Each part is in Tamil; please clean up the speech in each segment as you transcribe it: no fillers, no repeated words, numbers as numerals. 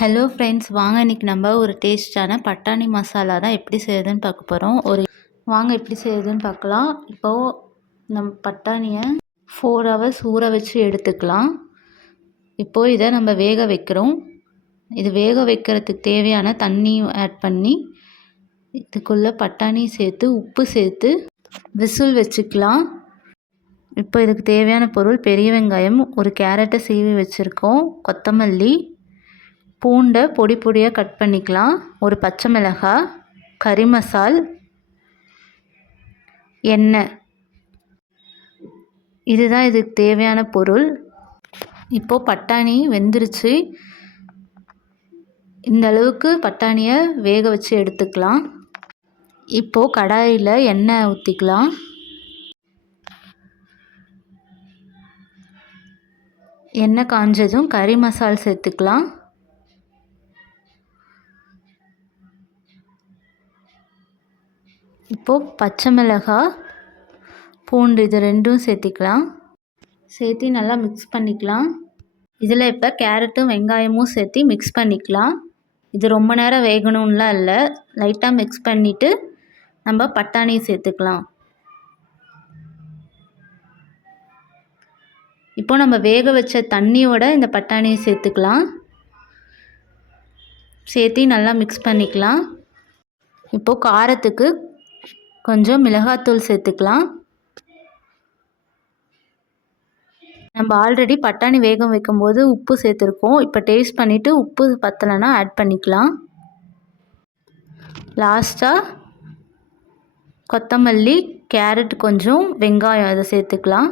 ஹலோ ஃப்ரெண்ட்ஸ், வாங்க இன்றைக்கி நம்ம ஒரு டேஸ்டான பட்டாணி மசாலா தான் எப்படி செய்யுதுன்னு பார்க்க போகிறோம். வாங்க எப்படி செய்யுதுன்னு பார்க்கலாம். இப்போது நம்ம பட்டாணியை 4 ஹவர்ஸ் ஊற வச்சு எடுத்துக்கலாம். இப்போது இதை நம்ம வேக வைக்கிறோம். இது வேக வைக்கிறதுக்கு தேவையான தண்ணி ஆட் பண்ணி இதுக்குள்ளே பட்டாணி சேர்த்து உப்பு சேர்த்து விசில் வச்சுக்கலாம். இப்போ இதுக்கு தேவையான பொருள் பெரிய வெங்காயம், ஒரு கேரட்டை சீவி வச்சுருக்கோம், கொத்தமல்லி, பூண்டை பொடி பொடியாக கட் பண்ணிக்கலாம், ஒரு பச்சை மிளகாய், கறி மசால், எண்ணெய். இதுதான் இதுக்கு தேவையான பொருள். இப்போது பட்டாணி வெந்துருச்சு. இந்த அளவுக்கு பட்டாணியை வேக வச்சு எடுத்துக்கலாம். இப்போது கடாயில் எண்ணெய் ஊற்றிக்கலாம். எண்ணெய் காஞ்சதும் கறி மசால் சேர்த்துக்கலாம். இப்போது பச்சை மிளகாய், பூண்டு இது ரெண்டும் சேர்த்திக்கலாம். சேர்த்து நல்லா மிக்ஸ் பண்ணிக்கலாம். இதில் இப்போ கேரட்டும் வெங்காயமும் சேர்த்து மிக்ஸ் பண்ணிக்கலாம். இது ரொம்ப நேரம் வேகணும்லாம் இல்லை, லைட்டாக மிக்ஸ் பண்ணிவிட்டு நம்ம பட்டாணியை சேர்த்துக்கலாம். இப்போது நம்ம வேக வச்ச தண்ணியோட இந்த பட்டாணியை சேர்த்துக்கலாம். சேர்த்து நல்லா மிக்ஸ் பண்ணிக்கலாம். இப்போது காரத்துக்கு கொஞ்சம் மிளகாத்தூள் சேர்த்துக்கலாம். நம்ம ஆல்ரெடி பட்டாணி வேக வைக்கும்போது உப்பு சேர்த்துருக்கோம். இப்போ டேஸ்ட் பண்ணிவிட்டு உப்பு பத்தலைன்னா ஆட் பண்ணிக்கலாம். லாஸ்ட்டாக கொத்தமல்லி, கேரட், கொஞ்சம் வெங்காயம் அதை சேர்த்துக்கலாம்.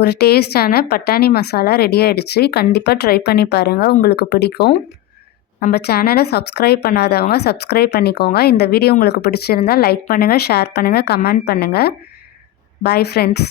ஒரு டேஸ்டான பட்டாணி மசாலா ரெடி ஆகிடுச்சு. கண்டிப்பாக ட்ரை பண்ணி பாருங்கள், உங்களுக்கு பிடிக்கும். நம்ம சேனலை சப்ஸ்கிரைப் பண்ணாதவங்க சப்ஸ்கிரைப் பண்ணிக்கோங்க. இந்த வீடியோ உங்களுக்கு பிடிச்சிருந்தால் லைக் பண்ணுங்கள், ஷேர் பண்ணுங்கள், கமெண்ட் பண்ணுங்கள். Bye friends.